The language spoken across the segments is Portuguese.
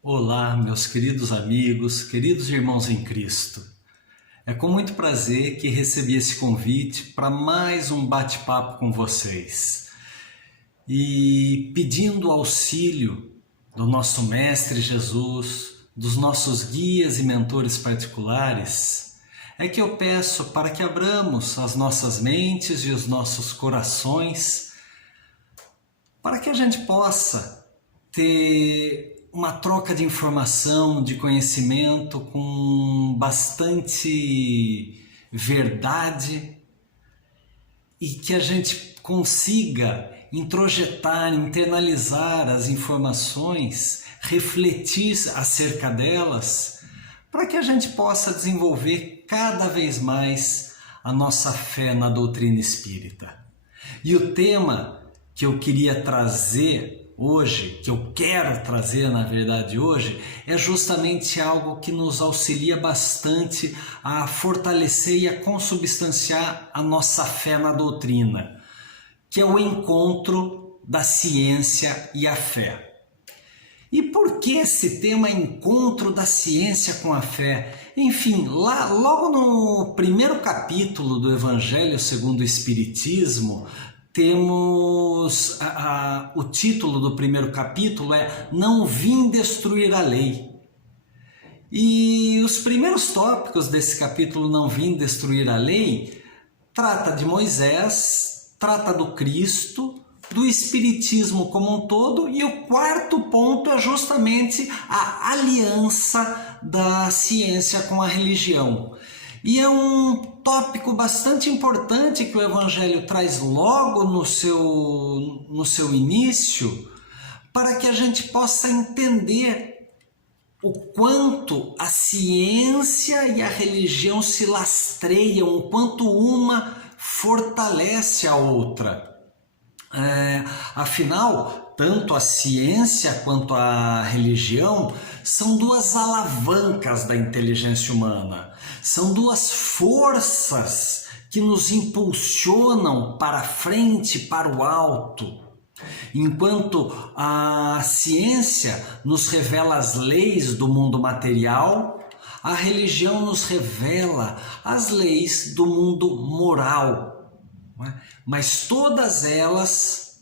Olá, meus queridos amigos, queridos irmãos em Cristo. É com muito prazer que recebi esse convite para mais um bate-papo com vocês. E pedindo auxílio do nosso Mestre Jesus, dos nossos guias e mentores particulares, é que eu peço para que abramos as nossas mentes e os nossos corações para que a gente possa ter uma troca de informação, de conhecimento com bastante verdade e que a gente consiga introjetar, internalizar as informações, refletir acerca delas, para que a gente possa desenvolver cada vez mais a nossa fé na doutrina espírita. E o tema que eu queria trazer hoje, que eu quero trazer na verdade hoje, é justamente algo que nos auxilia bastante a fortalecer e a consubstanciar a nossa fé na doutrina, que é o encontro da ciência e a fé. E por que esse tema encontro da ciência com a fé? Enfim, logo no primeiro capítulo do Evangelho segundo o Espiritismo, temos o título do primeiro capítulo é Não Vim Destruir a Lei. E os primeiros tópicos desse capítulo Não Vim Destruir a Lei trata de Moisés, trata do Cristo, do Espiritismo como um todo, e o quarto ponto é justamente a aliança da ciência com a religião. E é um tópico bastante importante que o Evangelho traz logo no seu início, para que a gente possa entender o quanto a ciência e a religião se lastreiam, o quanto uma fortalece a outra. Afinal, tanto a ciência quanto a religião são duas alavancas da inteligência humana, são duas forças que nos impulsionam para frente, para o alto. Enquanto a ciência nos revela as leis do mundo material, a religião nos revela as leis do mundo moral. Mas todas elas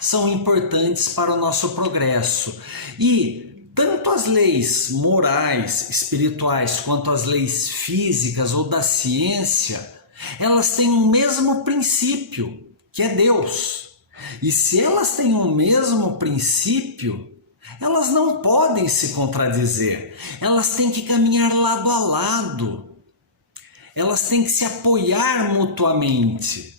são importantes para o nosso progresso. E tanto as leis morais, espirituais, quanto as leis físicas ou da ciência, elas têm o mesmo princípio, que é Deus. E se elas têm o mesmo princípio, elas não podem se contradizer. Elas têm que caminhar lado a lado. Elas têm que se apoiar mutuamente.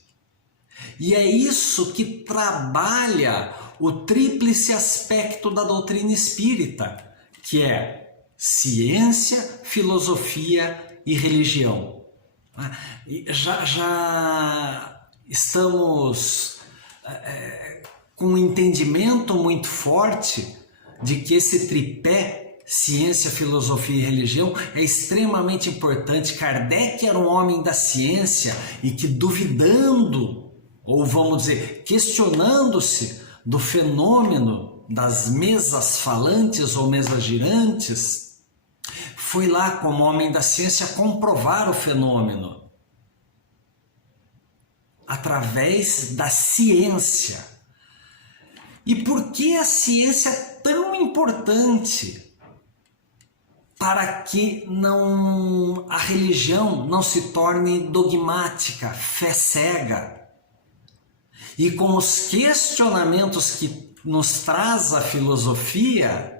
E é isso que trabalha o tríplice aspecto da doutrina espírita, que é ciência, filosofia e religião. Já estamos com um entendimento muito forte de que esse tripé, ciência, filosofia e religião, é extremamente importante. Kardec era um homem da ciência e que, duvidando, ou vamos dizer, questionando-se do fenômeno das mesas falantes ou mesas girantes, foi lá como homem da ciência comprovar o fenômeno através da ciência. E por que a ciência é tão importante para que a religião não se torne dogmática, fé cega? E com os questionamentos que nos traz a filosofia,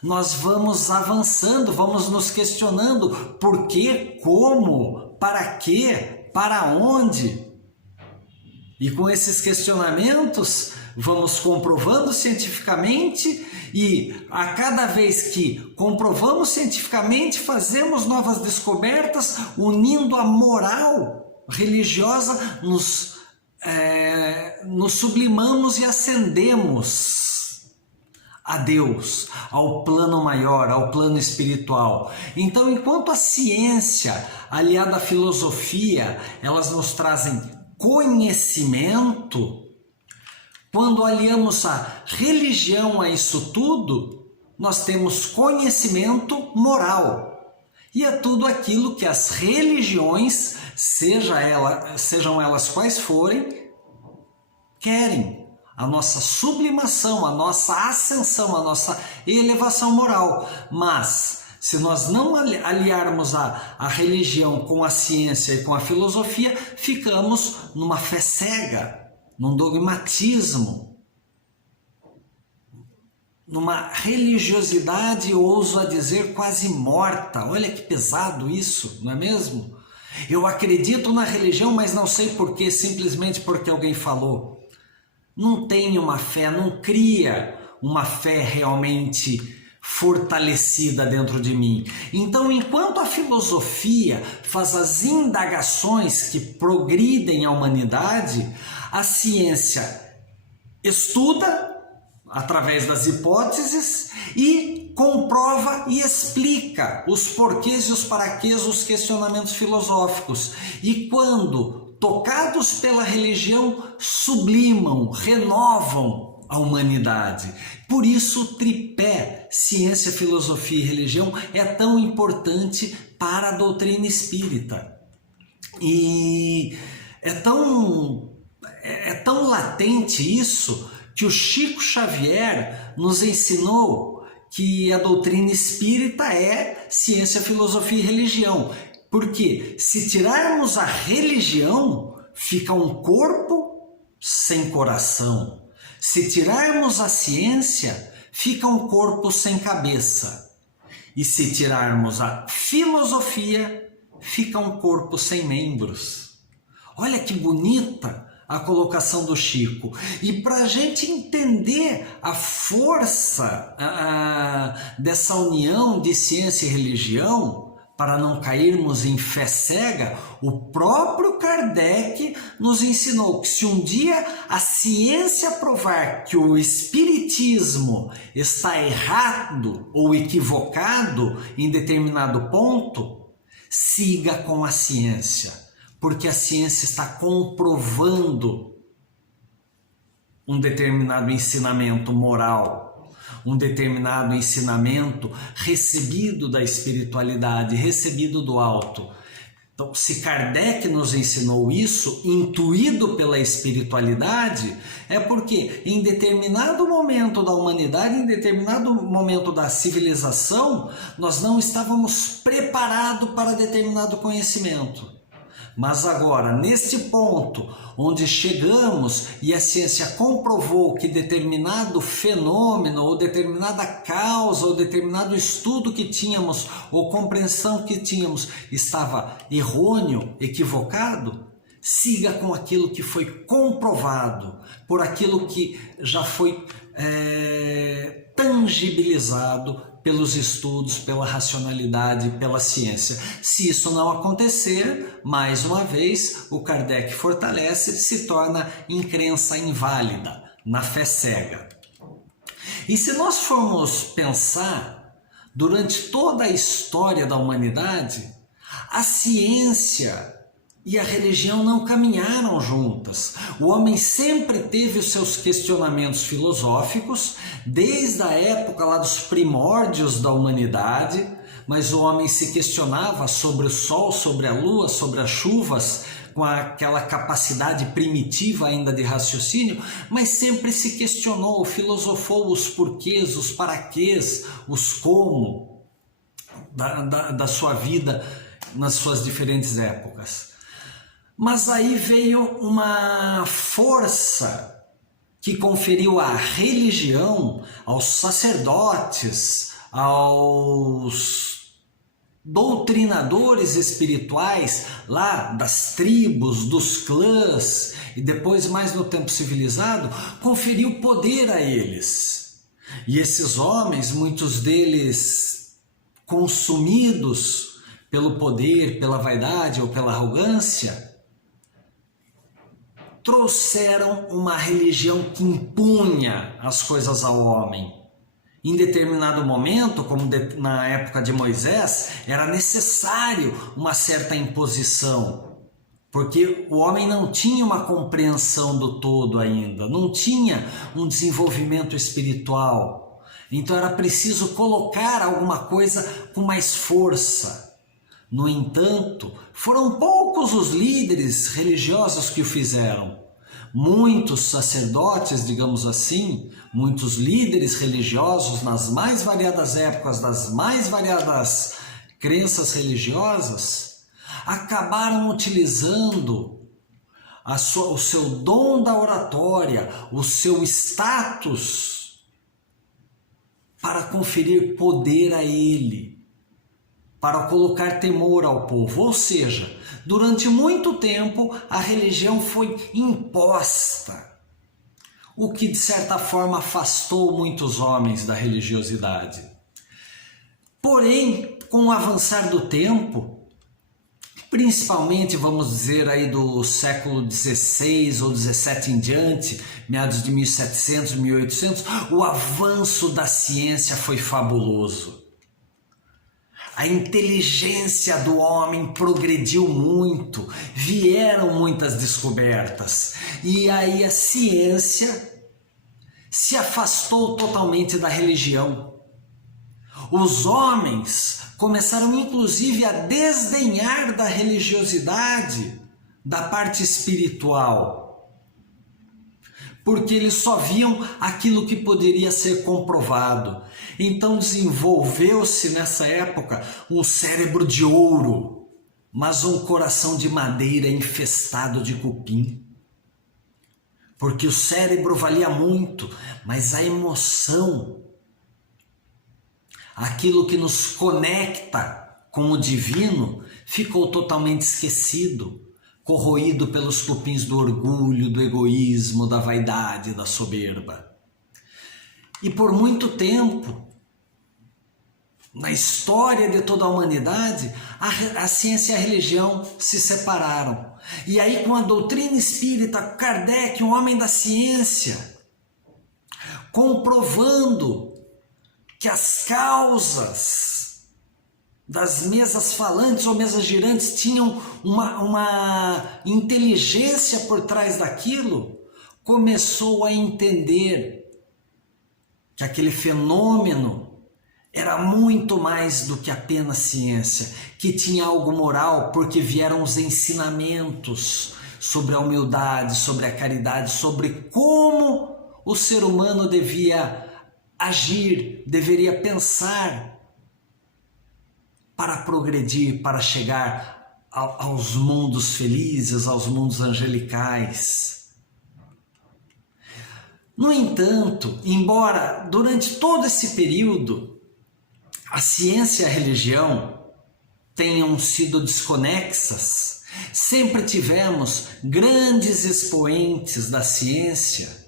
nós vamos avançando, vamos nos questionando por quê, como, para quê, para onde. E com esses questionamentos, vamos comprovando cientificamente e a cada vez que comprovamos cientificamente, fazemos novas descobertas, unindo a moral religiosa, nos sublimamos e ascendemos a Deus, ao plano maior, ao plano espiritual. Então, enquanto a ciência, aliada à filosofia, elas nos trazem conhecimento, quando aliamos a religião a isso tudo, nós temos conhecimento moral. E é tudo aquilo que as religiões, sejam elas quais forem, querem. A nossa sublimação, a nossa ascensão, a nossa elevação moral. Mas, se nós não aliarmos a religião com a ciência e com a filosofia, ficamos numa fé cega, num dogmatismo, numa religiosidade, ouso a dizer, quase morta. Olha que pesado isso, não é mesmo? Eu acredito na religião, mas não sei porquê, simplesmente porque alguém falou. Não tem uma fé, não cria uma fé realmente fortalecida dentro de mim. Então, enquanto a filosofia faz as indagações que progridem a humanidade, a ciência estuda através das hipóteses e comprova e explica os porquês e os paraquês, os questionamentos filosóficos. E quando tocados pela religião, sublimam, renovam a humanidade. Por isso o tripé ciência, filosofia e religião é tão importante para a doutrina espírita. E é tão latente isso que o Chico Xavier nos ensinou que a doutrina espírita é ciência, filosofia e religião. Porque se tirarmos a religião, fica um corpo sem coração. Se tirarmos a ciência, fica um corpo sem cabeça. E se tirarmos a filosofia, fica um corpo sem membros. Olha que bonita a colocação do Chico. E para a gente entender a força dessa união de ciência e religião, para não cairmos em fé cega, o próprio Kardec nos ensinou que se um dia a ciência provar que o espiritismo está errado ou equivocado em determinado ponto, siga com a ciência, porque a ciência está comprovando um determinado ensinamento moral, um determinado ensinamento recebido da espiritualidade, recebido do alto. Então, se Kardec nos ensinou isso, intuído pela espiritualidade, é porque em determinado momento da humanidade, em determinado momento da civilização, nós não estávamos preparados para determinado conhecimento. Mas agora, neste ponto, onde chegamos e a ciência comprovou que determinado fenômeno, ou determinada causa, ou determinado estudo que tínhamos, ou compreensão que tínhamos, estava errôneo, equivocado, siga com aquilo que foi comprovado, por aquilo que já foi tangibilizado pelos estudos, pela racionalidade, pela ciência. Se isso não acontecer, mais uma vez, o Kardec fortalece, se torna em crença inválida, na fé cega. E se nós formos pensar, durante toda a história da humanidade, a ciência e a religião não caminharam juntas. O homem sempre teve os seus questionamentos filosóficos, desde a época lá dos primórdios da humanidade, mas o homem se questionava sobre o sol, sobre a lua, sobre as chuvas, com aquela capacidade primitiva ainda de raciocínio, mas sempre se questionou, filosofou os porquês, os paraquês, os como da sua vida nas suas diferentes épocas. Mas aí veio uma força que conferiu à religião, aos sacerdotes, aos doutrinadores espirituais lá das tribos, dos clãs e depois mais no tempo civilizado, conferiu poder a eles. E esses homens, muitos deles consumidos pelo poder, pela vaidade ou pela arrogância, trouxeram uma religião que impunha as coisas ao homem. Em determinado momento, como na época de Moisés, era necessário uma certa imposição, porque o homem não tinha uma compreensão do todo ainda, não tinha um desenvolvimento espiritual. Então era preciso colocar alguma coisa com mais força. No entanto, foram poucos os líderes religiosos que o fizeram. Muitos sacerdotes, digamos assim, muitos líderes religiosos nas mais variadas épocas, das mais variadas crenças religiosas, acabaram utilizando o seu dom da oratória, o seu status, para conferir poder a ele, para colocar temor ao povo. Ou seja, durante muito tempo a religião foi imposta, o que de certa forma afastou muitos homens da religiosidade. Porém, com o avançar do tempo, principalmente, vamos dizer, aí do século XVI ou XVII em diante, meados de 1700, 1800, o avanço da ciência foi fabuloso. A inteligência do homem progrediu muito, vieram muitas descobertas, e aí a ciência se afastou totalmente da religião. Os homens começaram inclusive a desdenhar da religiosidade, da parte espiritual, porque eles só viam aquilo que poderia ser comprovado. Então desenvolveu-se nessa época um cérebro de ouro, mas um coração de madeira infestado de cupim. Porque o cérebro valia muito, mas a emoção, aquilo que nos conecta com o divino, ficou totalmente esquecido, corroído pelos cupins do orgulho, do egoísmo, da vaidade, da soberba. E por muito tempo, na história de toda a humanidade, a ciência e a religião se separaram. E aí, com a doutrina espírita, Kardec, um homem da ciência, comprovando que as causas das mesas falantes ou mesas girantes tinham uma inteligência por trás daquilo, começou a entender que aquele fenômeno era muito mais do que apenas ciência, que tinha algo moral, porque vieram os ensinamentos sobre a humildade, sobre a caridade, sobre como o ser humano devia agir, deveria pensar para progredir, para chegar aos mundos felizes, aos mundos angelicais. No entanto, embora durante todo esse período a ciência e a religião tenham sido desconexas, sempre tivemos grandes expoentes da ciência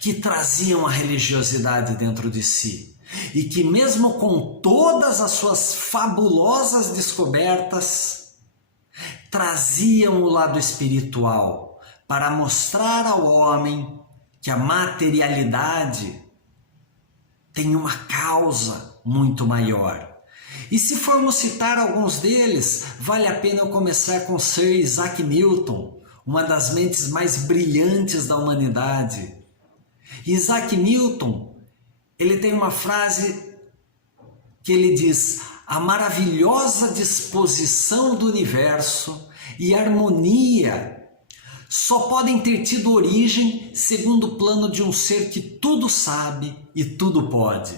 que traziam a religiosidade dentro de si e que, mesmo com todas as suas fabulosas descobertas, traziam o lado espiritual para mostrar ao homem que a materialidade tem uma causa muito maior. E se formos citar alguns deles, vale a pena eu começar com Sir Isaac Newton, uma das mentes mais brilhantes da humanidade. Isaac Newton, ele tem uma frase que ele diz: a maravilhosa disposição do universo e harmonia só podem ter tido origem segundo o plano de um ser que tudo sabe e tudo pode.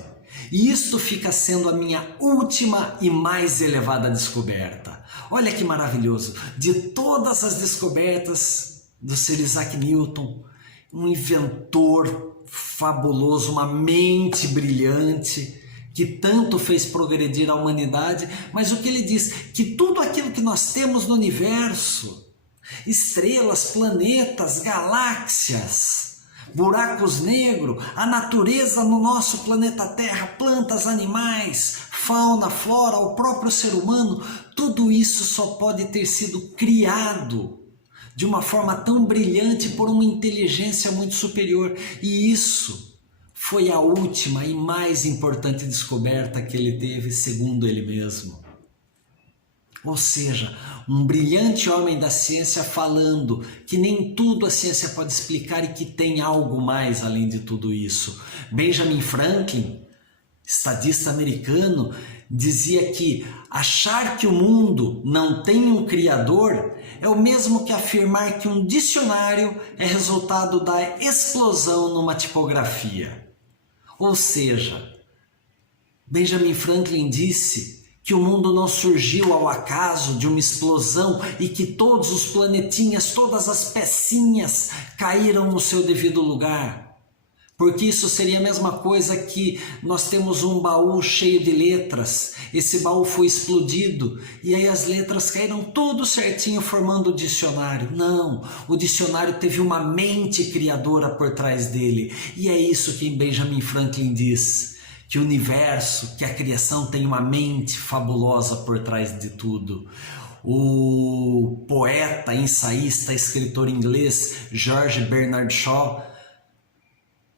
E isto fica sendo a minha última e mais elevada descoberta. Olha que maravilhoso! De todas as descobertas do Sir Isaac Newton, um inventor fabuloso, uma mente brilhante, que tanto fez progredir a humanidade, mas o que ele diz? Que tudo aquilo que nós temos no universo, estrelas, planetas, galáxias, buracos negros, a natureza no nosso planeta Terra, plantas, animais, fauna, flora, o próprio ser humano, tudo isso só pode ter sido criado de uma forma tão brilhante por uma inteligência muito superior. E isso foi a última e mais importante descoberta que ele teve, segundo ele mesmo. Ou seja, um brilhante homem da ciência falando que nem tudo a ciência pode explicar e que tem algo mais além de tudo isso. Benjamin Franklin, estadista americano, dizia que achar que o mundo não tem um criador é o mesmo que afirmar que um dicionário é resultado da explosão numa tipografia. Ou seja, Benjamin Franklin disse que o mundo não surgiu ao acaso de uma explosão e que todos os planetinhas, todas as pecinhas caíram no seu devido lugar. Porque isso seria a mesma coisa que nós temos um baú cheio de letras, esse baú foi explodido e aí as letras caíram tudo certinho formando o dicionário. Não, o dicionário teve uma mente criadora por trás dele. E é isso que Benjamin Franklin diz, que o universo, que a criação tem uma mente fabulosa por trás de tudo. O poeta, ensaísta, escritor inglês George Bernard Shaw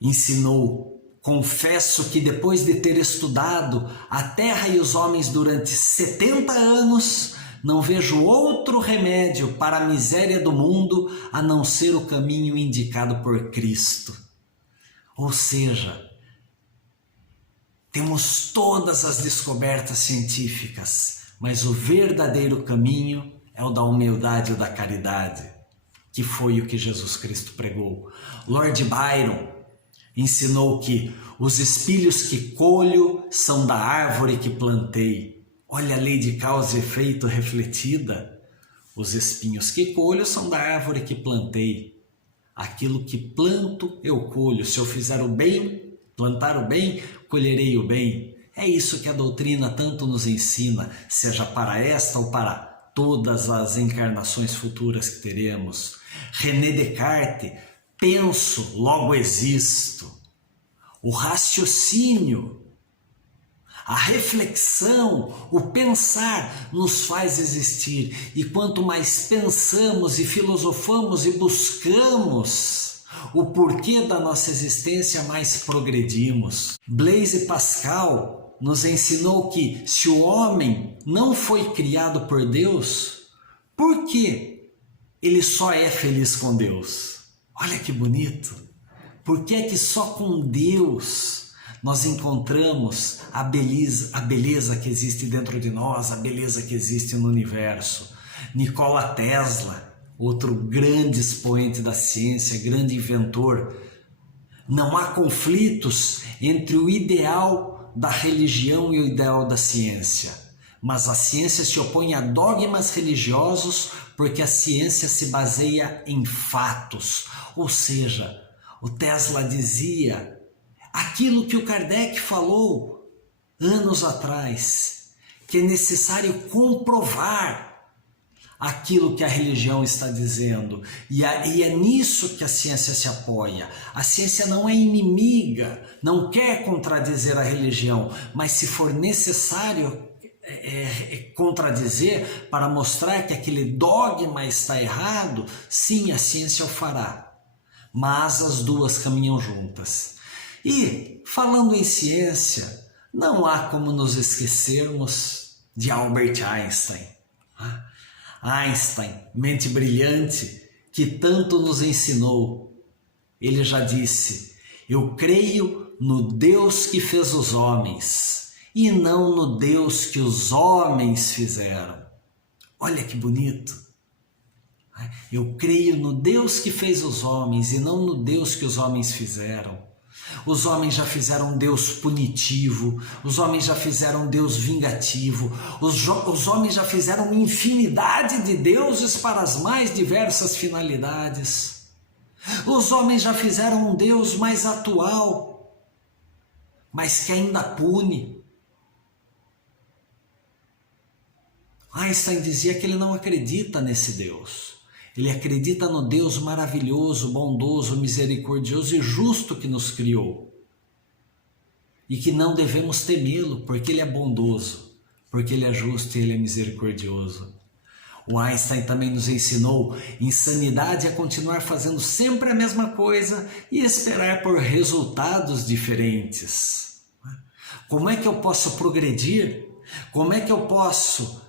ensinou: confesso que depois de ter estudado a terra e os homens durante 70 anos, não vejo outro remédio para a miséria do mundo a não ser o caminho indicado por Cristo. Ou seja, temos todas as descobertas científicas, mas o verdadeiro caminho é o da humildade e da caridade, que foi o que Jesus Cristo pregou. Lord Byron ensinou que os espinhos que colho são da árvore que plantei. Olha a lei de causa e efeito refletida. Os espinhos que colho são da árvore que plantei. Aquilo que planto eu colho. Se eu fizer o bem, plantar o bem, colherei o bem. É isso que a doutrina tanto nos ensina, seja para esta ou para todas as encarnações futuras que teremos. René Descartes: penso, logo existo. O raciocínio, a reflexão, o pensar nos faz existir. E quanto mais pensamos e filosofamos e buscamos o porquê da nossa existência, mais progredimos. Blaise Pascal nos ensinou que se o homem não foi criado por Deus, por que ele só é feliz com Deus? Olha que bonito! Por que é que só com Deus nós encontramos a beleza que existe dentro de nós, a beleza que existe no universo? Nikola Tesla, outro grande expoente da ciência, grande inventor. Não há conflitos entre o ideal da religião e o ideal da ciência, mas a ciência se opõe a dogmas religiosos porque a ciência se baseia em fatos. Ou seja, o Tesla dizia aquilo que o Kardec falou anos atrás, que é necessário comprovar aquilo que a religião está dizendo. E é nisso que a ciência se apoia. A ciência não é inimiga, não quer contradizer a religião, mas se for necessário contradizer para mostrar que aquele dogma está errado, sim, a ciência o fará. Mas as duas caminham juntas. E, falando em ciência, não há como nos esquecermos de Albert Einstein. Einstein, mente brilhante, que tanto nos ensinou. Ele já disse: eu creio no Deus que fez os homens e não no Deus que os homens fizeram. Olha que bonito! Eu creio no Deus que fez os homens e não no Deus que os homens fizeram. Os homens já fizeram um Deus punitivo, os homens já fizeram um Deus vingativo, os homens já fizeram uma infinidade de deuses para as mais diversas finalidades. Os homens já fizeram um Deus mais atual, mas que ainda pune. Einstein dizia que ele não acredita nesse Deus. Ele acredita no Deus maravilhoso, bondoso, misericordioso e justo que nos criou. E que não devemos temê-lo, porque ele é bondoso, porque ele é justo e ele é misericordioso. O Einstein também nos ensinou: insanidade é continuar fazendo sempre a mesma coisa e esperar por resultados diferentes. Como é que eu posso progredir? Como é que eu posso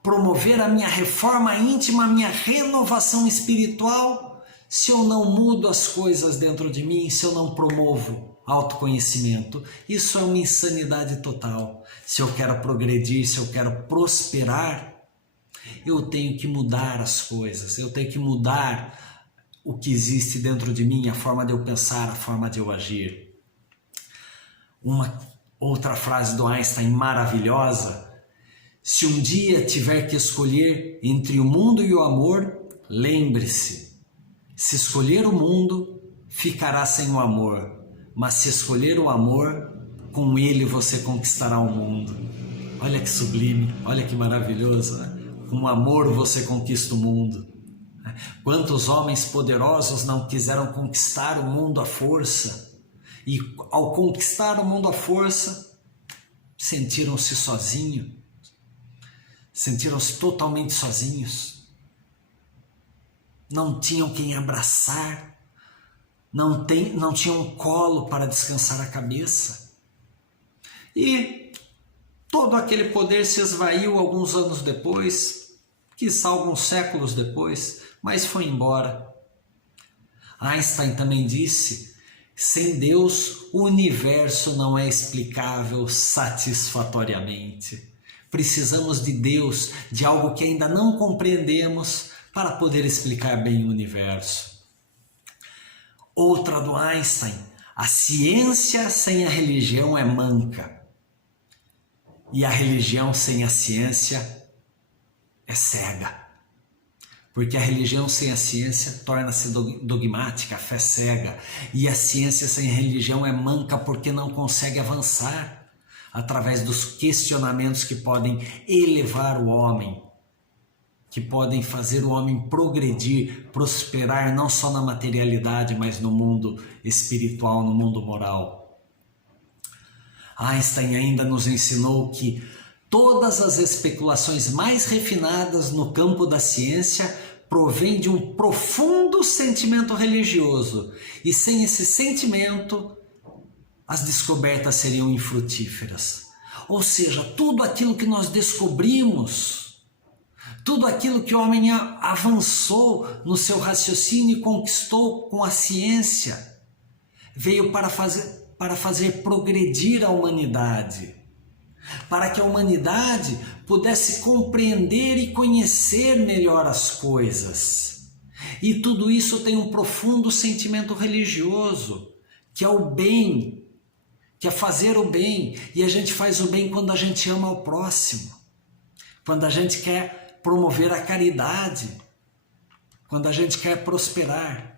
promover a minha reforma íntima, a minha renovação espiritual, se eu não mudo as coisas dentro de mim, se eu não promovo autoconhecimento. Isso é uma insanidade total. Se eu quero progredir, se eu quero prosperar, eu tenho que mudar as coisas, eu tenho que mudar o que existe dentro de mim, a forma de eu pensar, a forma de eu agir. Uma outra frase do Einstein maravilhosa: se um dia tiver que escolher entre o mundo e o amor, lembre-se, se escolher o mundo, ficará sem o amor, mas se escolher o amor, com ele você conquistará o mundo. Olha que sublime, olha que maravilhoso, né? Com amor você conquista o mundo. Quantos homens poderosos não quiseram conquistar o mundo à força, e ao conquistar o mundo à força, sentiram-se sozinhos, sentiram-se totalmente sozinhos, não tinham quem abraçar, não tinham um colo para descansar a cabeça. E todo aquele poder se esvaiu alguns anos depois, quiçá alguns séculos depois, mas foi embora. Einstein também disse: sem Deus, o universo não é explicável satisfatoriamente. Precisamos de Deus, de algo que ainda não compreendemos, para poder explicar bem o universo. Outra do Einstein: a ciência sem a religião é manca, e a religião sem a ciência é cega. Porque a religião sem a ciência torna-se dogmática, a fé cega. E a ciência sem a religião é manca porque não consegue avançar através dos questionamentos que podem elevar o homem, que podem fazer o homem progredir, prosperar não só na materialidade, mas no mundo espiritual, no mundo moral. Einstein ainda nos ensinou que todas as especulações mais refinadas no campo da ciência provêm de um profundo sentimento religioso, e sem esse sentimento, as descobertas seriam infrutíferas. Ou seja, tudo aquilo que nós descobrimos, tudo aquilo que o homem avançou no seu raciocínio e conquistou com a ciência, veio para fazer progredir a humanidade, para que a humanidade pudesse compreender e conhecer melhor as coisas. E tudo isso tem um profundo sentimento religioso, que é o bem, que é fazer o bem. E a gente faz o bem quando a gente ama o próximo, quando a gente quer promover a caridade, quando a gente quer prosperar.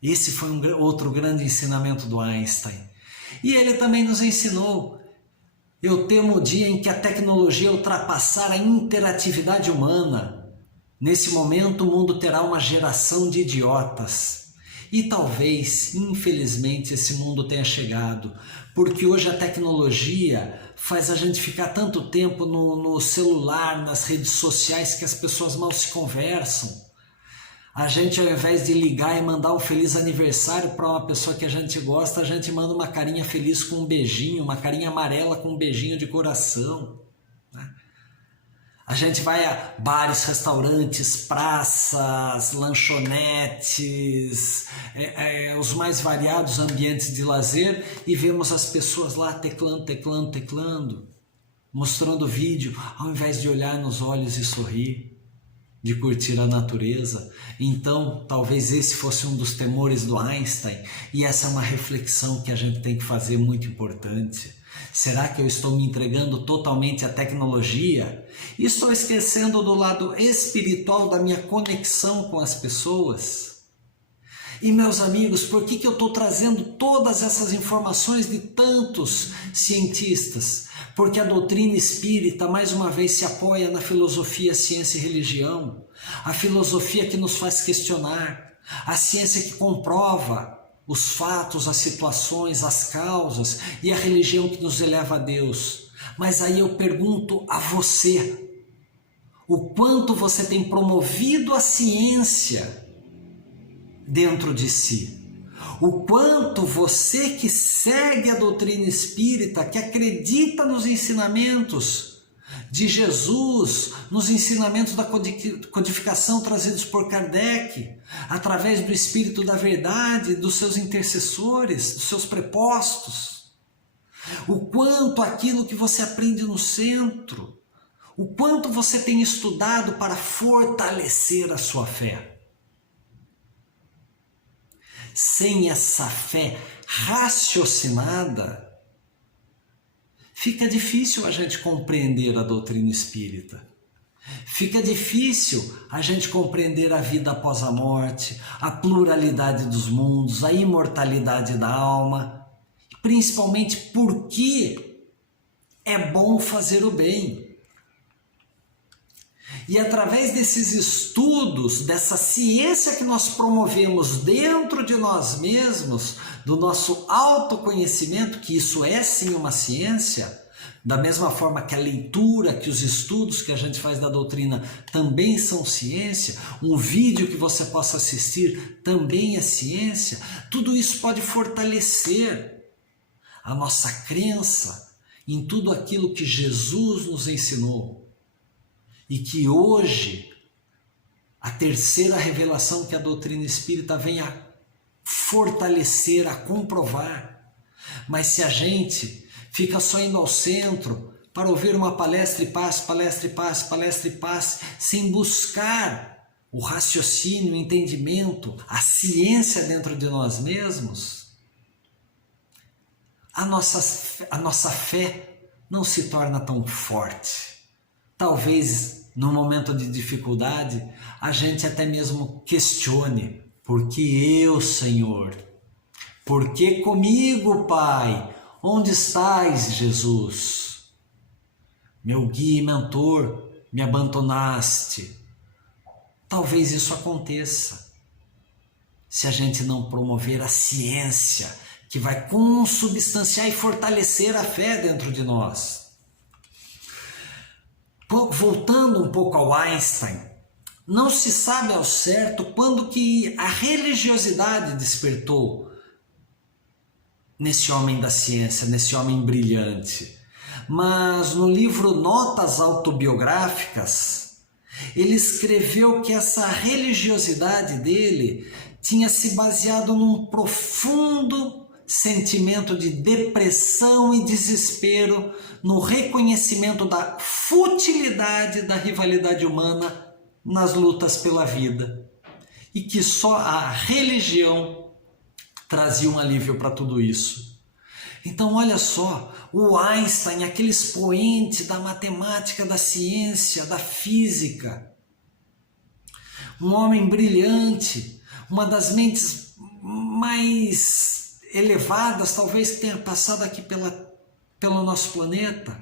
Esse foi outro grande ensinamento do Einstein. E ele também nos ensinou: eu temo o dia em que a tecnologia ultrapassar a interatividade humana. Nesse momento, o mundo terá uma geração de idiotas. E talvez, infelizmente, esse mundo tenha chegado, porque hoje a tecnologia faz a gente ficar tanto tempo no celular, nas redes sociais, que as pessoas mal se conversam. A gente, ao invés de ligar e mandar um feliz aniversário para uma pessoa que a gente gosta, a gente manda uma carinha feliz com um beijinho, uma carinha amarela com um beijinho de coração, né? A gente vai a bares, restaurantes, praças, lanchonetes, os mais variados ambientes de lazer, e vemos as pessoas lá teclando, mostrando vídeo, ao invés de olhar nos olhos e sorrir, de curtir a natureza. Então, talvez esse fosse um dos temores do Einstein, e essa é uma reflexão que a gente tem que fazer, muito importante. Será que eu estou me entregando totalmente à tecnologia? E estou esquecendo do lado espiritual da minha conexão com as pessoas? E, meus amigos, por que eu estou trazendo todas essas informações de tantos cientistas? Porque a doutrina espírita, mais uma vez, se apoia na filosofia, ciência e religião. A filosofia que nos faz questionar, a ciência que comprova os fatos, as situações, as causas, e a religião que nos eleva a Deus. Mas aí eu pergunto a você: o quanto você tem promovido a ciência dentro de si? O quanto você que segue a doutrina espírita, que acredita nos ensinamentos de Jesus nos ensinamentos da codificação trazidos por Kardec, através do Espírito da Verdade, dos seus intercessores, dos seus prepostos. O quanto aquilo que você aprende no centro, o quanto você tem estudado para fortalecer a sua fé. Sem essa fé raciocinada, fica difícil a gente compreender a doutrina espírita. Fica difícil a gente compreender a vida após a morte, a pluralidade dos mundos, a imortalidade da alma, principalmente porque é bom fazer o bem. E através desses estudos, dessa ciência que nós promovemos dentro de nós mesmos, do nosso autoconhecimento, que isso é sim uma ciência, da mesma forma que a leitura, que os estudos que a gente faz da doutrina também são ciência, um vídeo que você possa assistir também é ciência, tudo isso pode fortalecer a nossa crença em tudo aquilo que Jesus nos ensinou. E que hoje, a terceira revelação que a doutrina espírita vem a fortalecer, a comprovar. Mas se a gente fica só indo ao centro para ouvir uma palestra e passe, palestra e passe, palestra e passe, sem buscar o raciocínio, o entendimento, a ciência dentro de nós mesmos, a nossa fé não se torna tão forte. Talvez no momento de dificuldade a gente até mesmo questione: por que eu, Senhor? Por que comigo, Pai? Onde estás, Jesus? Meu guia e mentor, me abandonaste. Talvez isso aconteça se a gente não promover a ciência que vai consubstanciar e fortalecer a fé dentro de nós. Voltando um pouco ao Einstein, não se sabe ao certo quando que a religiosidade despertou nesse homem da ciência, nesse homem brilhante. Mas no livro Notas Autobiográficas, ele escreveu que essa religiosidade dele tinha se baseado num profundo sentimento de depressão e desespero, no reconhecimento da futilidade da rivalidade humana nas lutas pela vida, e que só a religião trazia um alívio para tudo isso. Então olha só, o Einstein, aquele expoente da matemática, da ciência, da física, um homem brilhante, uma das mentes mais elevadas talvez que tenha passado aqui pelo nosso planeta.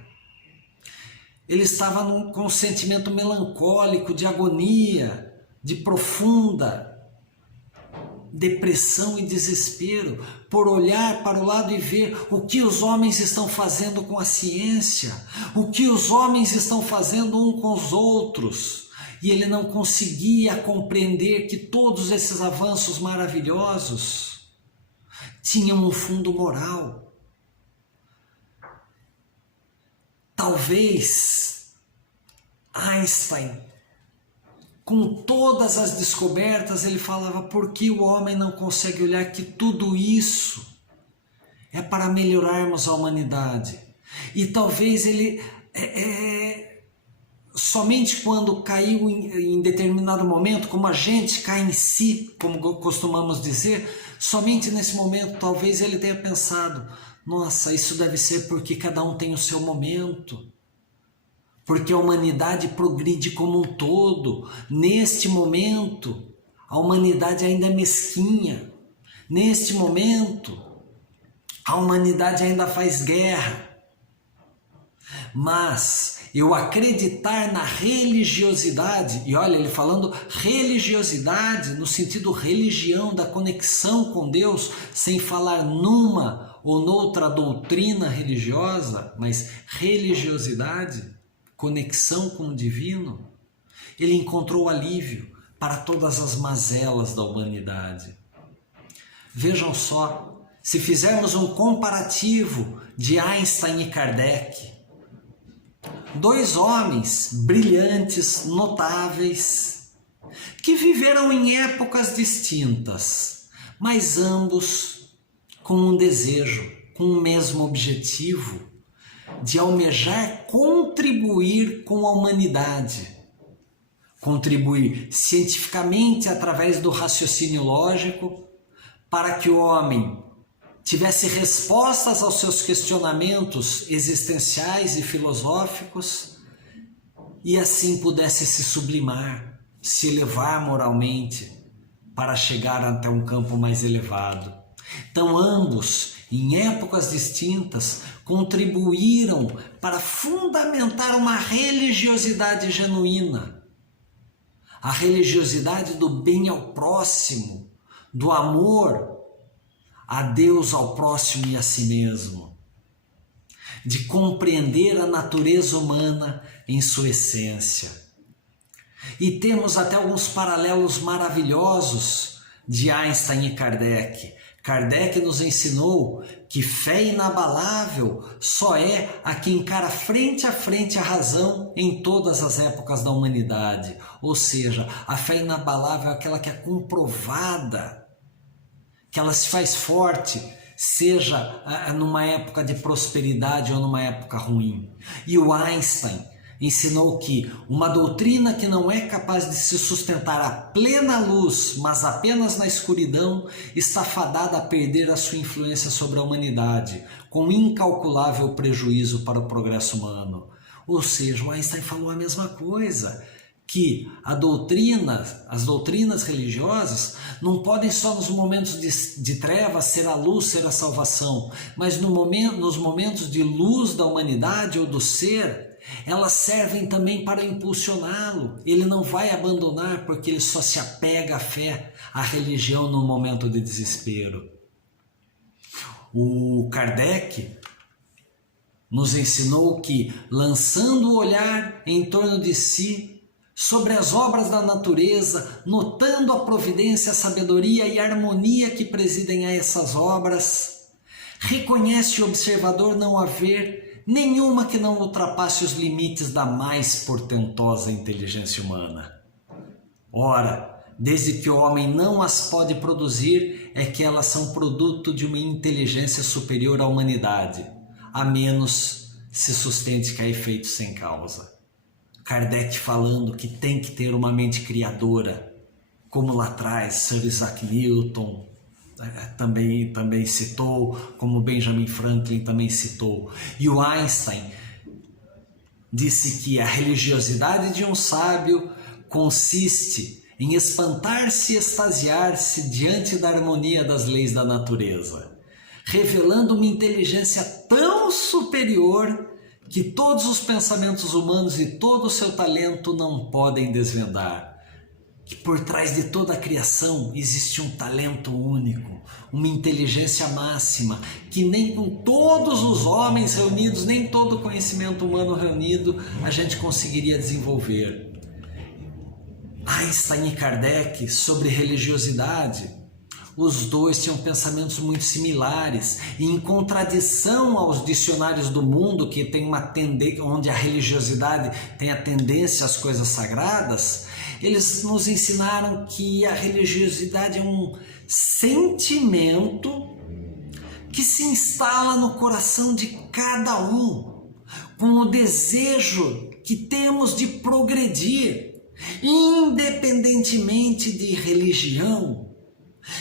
Ele estava com um sentimento melancólico, de agonia, de profunda depressão e desespero, por olhar para o lado e ver o que os homens estão fazendo com a ciência, o que os homens estão fazendo um com os outros. E ele não conseguia compreender que todos esses avanços maravilhosos tinham um fundo moral. Talvez Einstein, com todas as descobertas, ele falava: por que o homem não consegue olhar que tudo isso é para melhorarmos a humanidade? E talvez ele, somente quando caiu em determinado momento, como a gente cai em si, como costumamos dizer, somente nesse momento talvez ele tenha pensado: nossa, isso deve ser porque cada um tem o seu momento. Porque a humanidade progride como um todo. Neste momento, a humanidade ainda é mesquinha. Neste momento, a humanidade ainda faz guerra. Mas eu acreditar na religiosidade, e olha, ele falando religiosidade no sentido religião, da conexão com Deus, sem falar numa ou noutra doutrina religiosa, mas religiosidade, conexão com o divino, ele encontrou alívio para todas as mazelas da humanidade. Vejam só, se fizermos um comparativo de Einstein e Kardec, dois homens brilhantes, notáveis, que viveram em épocas distintas, mas ambos com um desejo, com o mesmo objetivo, de almejar contribuir com a humanidade. Contribuir cientificamente através do raciocínio lógico, para que o homem tivesse respostas aos seus questionamentos existenciais e filosóficos e assim pudesse se sublimar, se elevar moralmente para chegar até um campo mais elevado. Então ambos, em épocas distintas, contribuíram para fundamentar uma religiosidade genuína, a religiosidade do bem ao próximo, do amor a Deus, ao próximo e a si mesmo, de compreender a natureza humana em sua essência. E temos até alguns paralelos maravilhosos de Einstein e Kardec. Kardec nos ensinou que fé inabalável só é a que encara frente a frente a razão em todas as épocas da humanidade. Ou seja, a fé inabalável é aquela que é comprovada, que ela se faz forte, seja numa época de prosperidade ou numa época ruim. E o Einstein ensinou que uma doutrina que não é capaz de se sustentar à plena luz, mas apenas na escuridão, está fadada a perder a sua influência sobre a humanidade, com incalculável prejuízo para o progresso humano. Ou seja, o Einstein falou a mesma coisa, que as doutrinas religiosas não podem só nos momentos de trevas ser a luz, ser a salvação, mas nos momentos de luz da humanidade ou do ser, elas servem também para impulsioná-lo. Ele não vai abandonar porque ele só se apega à fé, à religião no momento de desespero. O Kardec nos ensinou que, lançando o olhar em torno de si, sobre as obras da natureza, notando a providência, a sabedoria e a harmonia que presidem a essas obras, reconhece o observador não haver nenhuma que não ultrapasse os limites da mais portentosa inteligência humana. Ora, desde que o homem não as pode produzir, é que elas são produto de uma inteligência superior à humanidade, a menos se sustente que há efeito sem causa. Kardec falando que tem que ter uma mente criadora, como lá atrás Sir Isaac Newton também citou, como Benjamin Franklin também citou. E o Einstein disse que a religiosidade de um sábio consiste em espantar-se e extasiar-se diante da harmonia das leis da natureza, revelando uma inteligência tão superior que todos os pensamentos humanos e todo o seu talento não podem desvendar. Que por trás de toda a criação existe um talento único, uma inteligência máxima, que nem com todos os homens reunidos, nem todo o conhecimento humano reunido, a gente conseguiria desenvolver. Einstein e Kardec, sobre religiosidade, os dois tinham pensamentos muito similares, e em contradição aos dicionários do mundo, que tem uma tendência, onde a religiosidade tem a tendência às coisas sagradas, eles nos ensinaram que a religiosidade é um sentimento que se instala no coração de cada um, com o desejo que temos de progredir, independentemente de religião,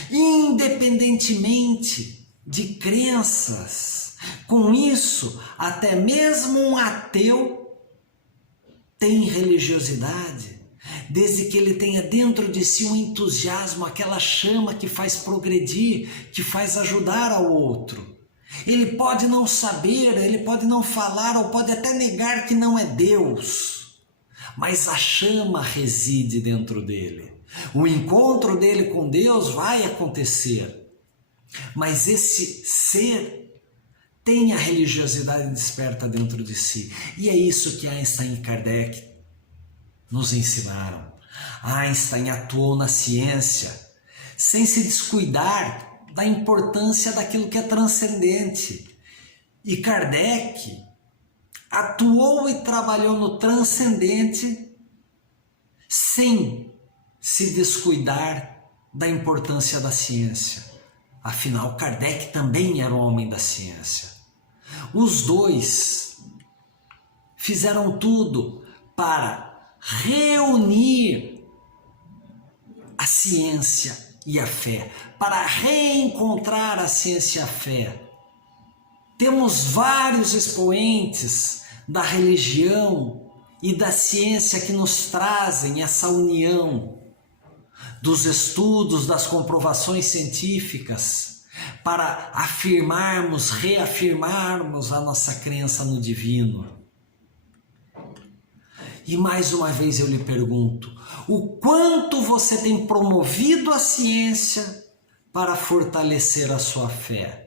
independentemente de crenças. Com isso, até mesmo um ateu tem religiosidade, desde que ele tenha dentro de si um entusiasmo, aquela chama que faz progredir, que faz ajudar ao outro. Ele pode não saber, ele pode não falar, ou pode até negar que não é Deus, mas a chama reside dentro dele. O encontro dele com Deus vai acontecer, mas esse ser tem a religiosidade desperta dentro de si. E é isso que Einstein e Kardec nos ensinaram. Einstein atuou na ciência sem se descuidar da importância daquilo que é transcendente. E Kardec atuou e trabalhou no transcendente sem se descuidar da importância da ciência. Afinal, Kardec também era um homem da ciência. Os dois fizeram tudo para reunir a ciência e a fé, para reencontrar a ciência e a fé. Temos vários expoentes da religião e da ciência que nos trazem essa união dos estudos, das comprovações científicas, para afirmarmos, reafirmarmos a nossa crença no divino. E mais uma vez eu lhe pergunto, o quanto você tem promovido a ciência para fortalecer a sua fé?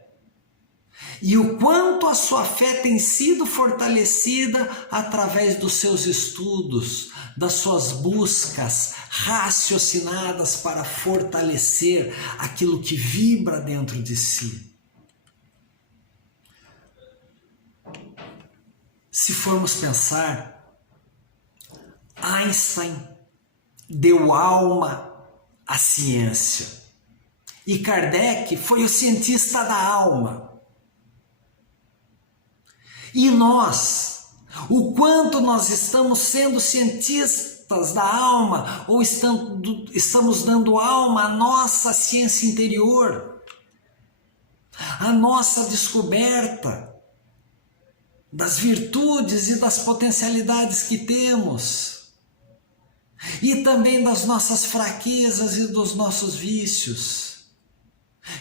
E o quanto a sua fé tem sido fortalecida através dos seus estudos, das suas buscas raciocinadas para fortalecer aquilo que vibra dentro de si. Se formos pensar, Einstein deu alma à ciência e Kardec foi o cientista da alma. E nós, o quanto nós estamos sendo cientistas da alma ou estamos dando alma à nossa ciência interior, à nossa descoberta das virtudes e das potencialidades que temos, e também das nossas fraquezas e dos nossos vícios,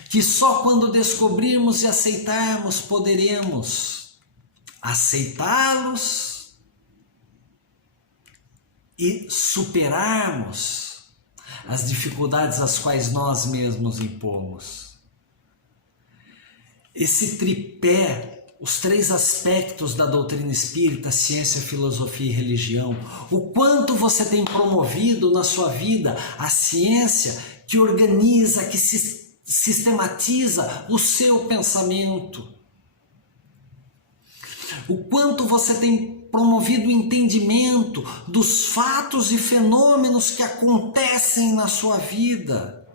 que só quando descobrirmos e aceitarmos poderemos aceitá-los e superarmos as dificuldades às quais nós mesmos impomos. Esse tripé, os três aspectos da doutrina espírita, ciência, filosofia e religião, o quanto você tem promovido na sua vida a ciência que organiza, que sistematiza o seu pensamento. O quanto você tem promovido o entendimento dos fatos e fenômenos que acontecem na sua vida.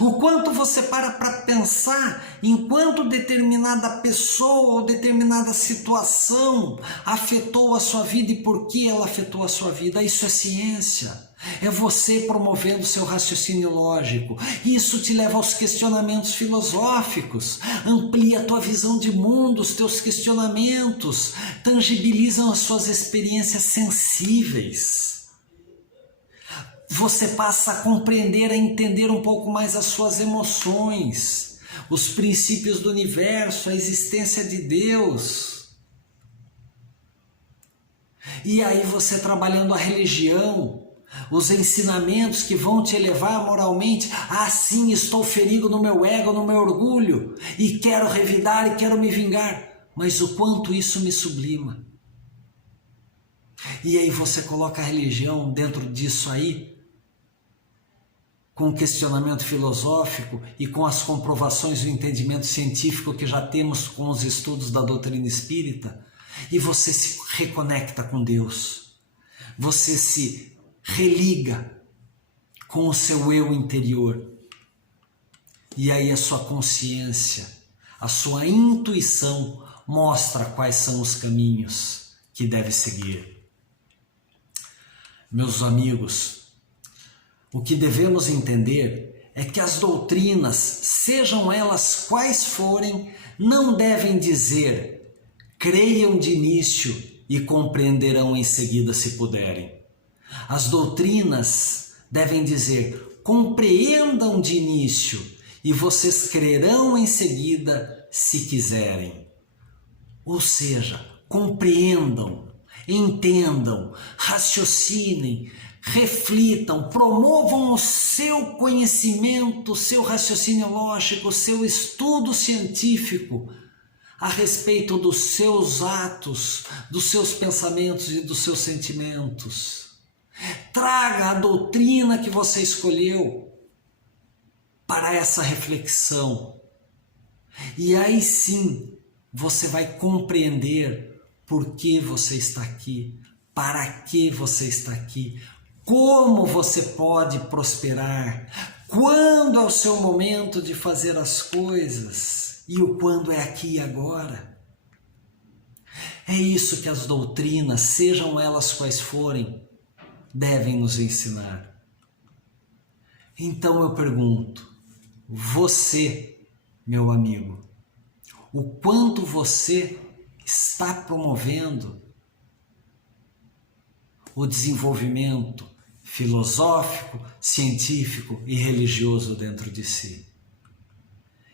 O quanto você para pensar enquanto determinada pessoa ou determinada situação afetou a sua vida e por que ela afetou a sua vida. Isso é ciência. É você promovendo o seu raciocínio lógico. Isso te leva aos questionamentos filosóficos, amplia a tua visão de mundo, os teus questionamentos, tangibilizam as suas experiências sensíveis. Você passa a compreender, a entender um pouco mais as suas emoções, os princípios do universo, a existência de Deus. E aí você trabalhando a religião, os ensinamentos que vão te elevar moralmente, sim, estou ferido no meu ego, no meu orgulho, e quero revidar e quero me vingar, mas o quanto isso me sublima. E aí você coloca a religião dentro disso aí, com o questionamento filosófico e com as comprovações do entendimento científico que já temos com os estudos da doutrina espírita, e você se reconecta com Deus, você se religa com o seu eu interior, e aí a sua consciência, a sua intuição mostra quais são os caminhos que deve seguir. Meus amigos, o que devemos entender é que as doutrinas, sejam elas quais forem, não devem dizer creiam de início e compreenderão em seguida se puderem. As doutrinas devem dizer compreendam de início e vocês crerão em seguida se quiserem. Ou seja, compreendam, entendam, raciocinem, reflitam, promovam o seu conhecimento, o seu raciocínio lógico, o seu estudo científico a respeito dos seus atos, dos seus pensamentos e dos seus sentimentos. Traga a doutrina que você escolheu para essa reflexão. E aí sim, você vai compreender Por que você está aqui? Para que você está aqui? Como você pode prosperar? Quando é o seu momento de fazer as coisas? E o quando é aqui e agora? É isso que as doutrinas, sejam elas quais forem, devem nos ensinar. Então eu pergunto, você, meu amigo, o quanto você está promovendo o desenvolvimento filosófico, científico e religioso dentro de si?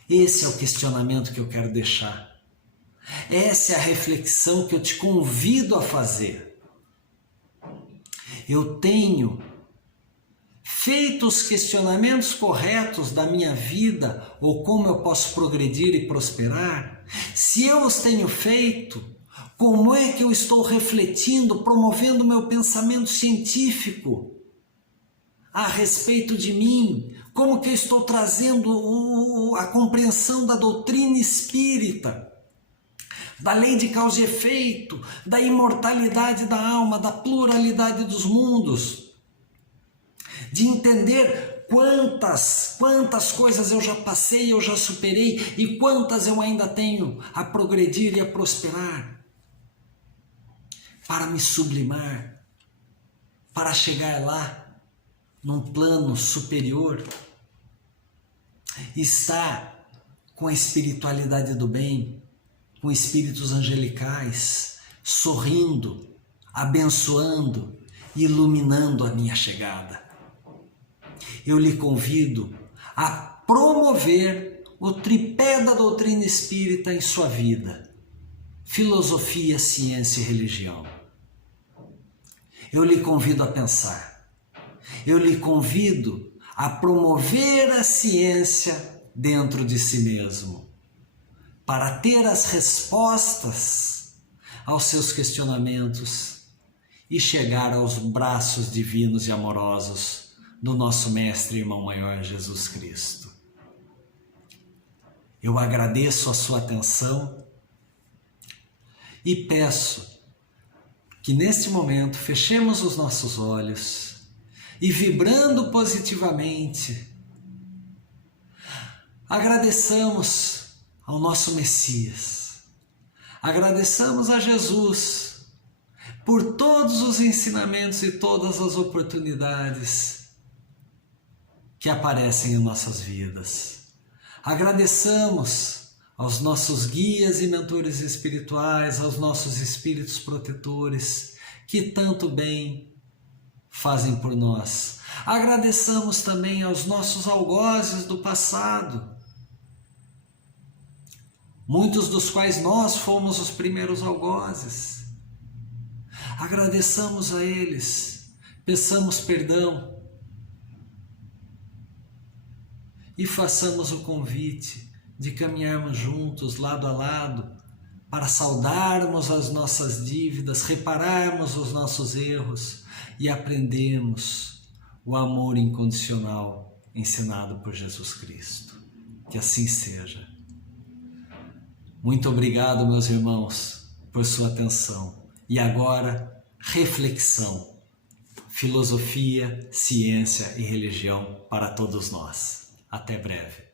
Esse é o questionamento que eu quero deixar. Essa é a reflexão que eu te convido a fazer. Eu tenho feito os questionamentos corretos da minha vida ou como eu posso progredir e prosperar? Se eu os tenho feito, como é que eu estou refletindo, promovendo meu pensamento científico a respeito de mim? Como que eu estou trazendo a compreensão da doutrina espírita, da lei de causa e efeito, da imortalidade da alma, da pluralidade dos mundos, de entender quantas coisas eu já passei, eu já superei e quantas eu ainda tenho a progredir e a prosperar, para me sublimar, para chegar lá, num plano superior, estar com a espiritualidade do bem, com espíritos angelicais, sorrindo, abençoando, iluminando a minha chegada. Eu lhe convido a promover o tripé da doutrina espírita em sua vida: filosofia, ciência e religião. Eu lhe convido a pensar. Eu lhe convido a promover a ciência dentro de si mesmo, para ter as respostas aos seus questionamentos e chegar aos braços divinos e amorosos do nosso Mestre e Irmão Maior Jesus Cristo. Eu agradeço a sua atenção e peço que neste momento fechemos os nossos olhos e, vibrando positivamente, agradeçamos ao nosso Messias, agradeçamos a Jesus por todos os ensinamentos e todas as oportunidades que aparecem em nossas vidas. Agradeçamos aos nossos guias e mentores espirituais, aos nossos espíritos protetores, que tanto bem fazem por nós. Agradeçamos também aos nossos algozes do passado, muitos dos quais nós fomos os primeiros algozes. Agradeçamos a eles, peçamos perdão e façamos o convite de caminharmos juntos, lado a lado, para saudarmos as nossas dívidas, repararmos os nossos erros e aprendermos o amor incondicional ensinado por Jesus Cristo. Que assim seja. Muito obrigado, meus irmãos, por sua atenção. E agora, reflexão, filosofia, ciência e religião para todos nós. Até breve.